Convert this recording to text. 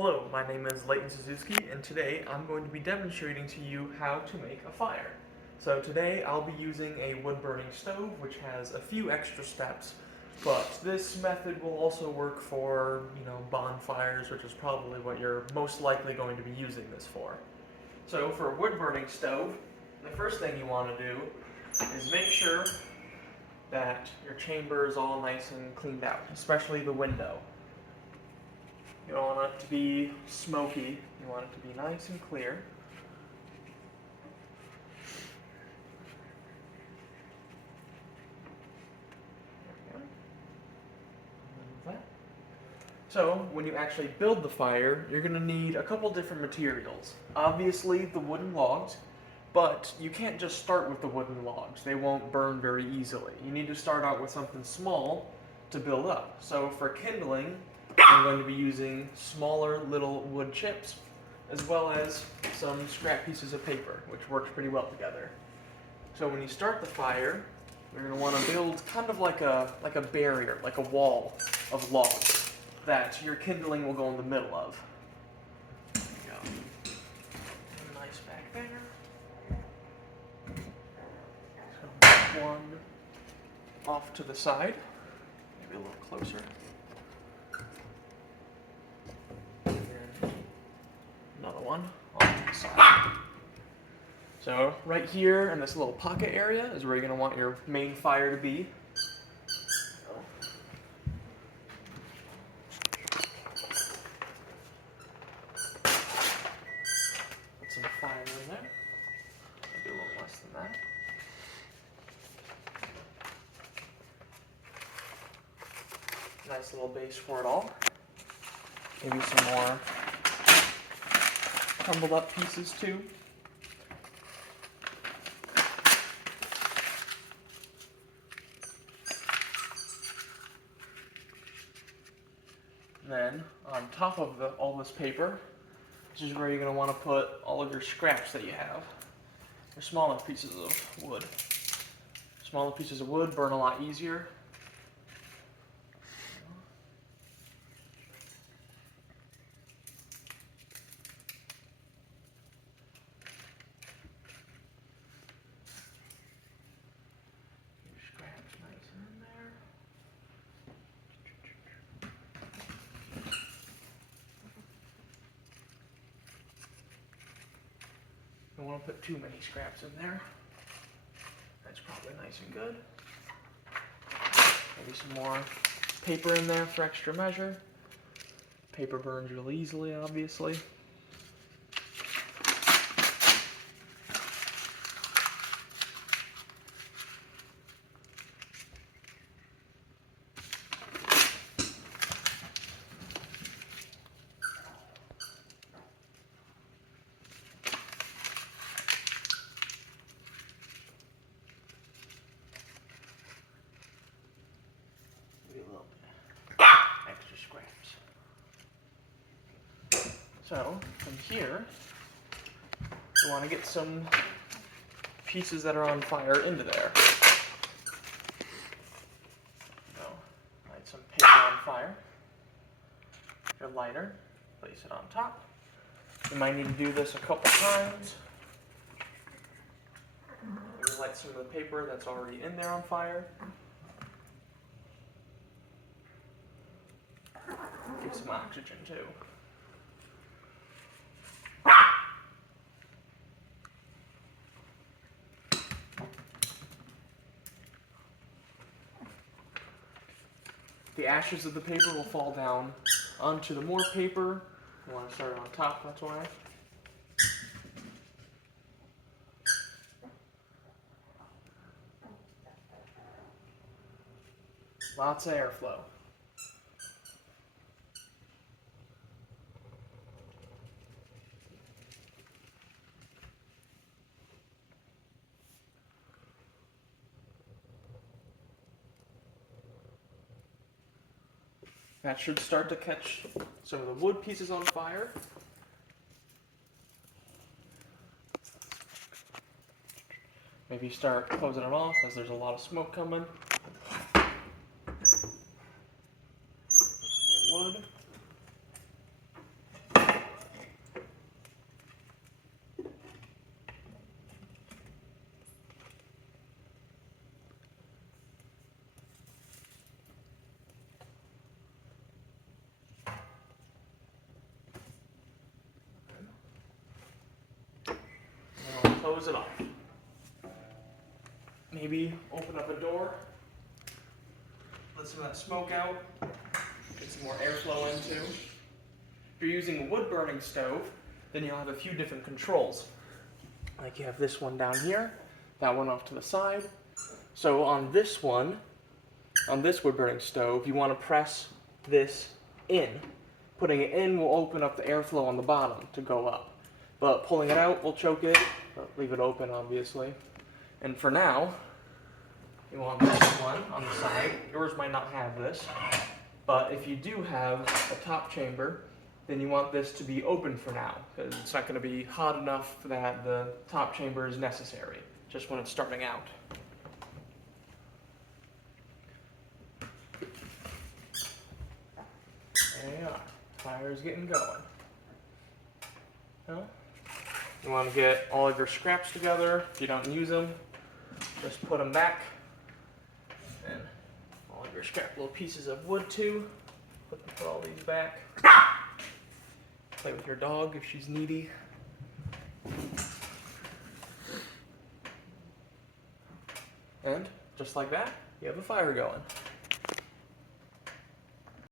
Hello, my name is Leighton Suzuki, and today I'm going to be demonstrating to you how to make a fire. So today I'll be using a wood-burning stove, which has a few extra steps, but this method will also work for, bonfires, which is probably what you're most likely going to be using this for. So for a wood-burning stove, the first thing you want to do is make sure that your chamber is all nice and cleaned out, especially the window. You don't want it to be smoky, you want it to be nice and clear. There we go. Remove that. So, when you actually build the fire, you're going to need a couple different materials. Obviously, the wooden logs, but you can't just start with the wooden logs. They won't burn very easily. You need to start out with something small to build up. So, for kindling, I'm going to be using smaller little wood chips, as well as some scrap pieces of paper, which works pretty well together. So when you start the fire, you're going to want to build kind of like a barrier, like a wall of logs that your kindling will go in the middle of. There you go. Nice back there. So one off to the side, maybe a little closer. Another one off to the side. So right here in this little pocket area is where you're going to want your main fire to be. Put some fire in there. Maybe a little less than that. Nice little base for it all. Maybe some more crumbled up pieces too. Then, on top of all this paper, this is where you're going to want to put all of your scraps that you have. Your smaller pieces of wood. Smaller pieces of wood burn a lot easier. Your scraps nice in there. You don't want to put too many scraps in there. That's probably nice and good. Maybe some more paper in there for extra measure. Paper burns really easily, obviously. Extra scraps. So, from here, you want to get some pieces that are on fire into there. So, light some paper on fire. Your lighter, place it on top. You might need to do this a couple times. Maybe light some of the paper that's already in there on fire. Give some oxygen too. The ashes of the paper will fall down onto the more paper. You want to start it on top, that's why. Lots of airflow. That should start to catch some of the wood pieces on fire. Maybe start closing it off as there's a lot of smoke coming. Wood. close it off. Maybe open up a door, let some of that smoke out, get some more airflow in too. If you're using a wood burning stove, then you'll have a few different controls. Like you have this one down here, that one off to the side. So on this one, on this wood burning stove, you want to press this in. Putting it in will open up the airflow on the bottom to go up. But pulling it out will choke it, but leave it open obviously. And for now, you want this one on the side. Yours might not have this, but if you do have a top chamber, then you want this to be open for now, because it's not going to be hot enough that the top chamber is necessary, just when it's starting out. There you are. Fire's getting going. Well, you want to get all of your scraps together. If you don't use them, just put them back. And all of your scrap little pieces of wood too. Put all these back. Play with your dog if she's needy. And just like that, you have a fire going.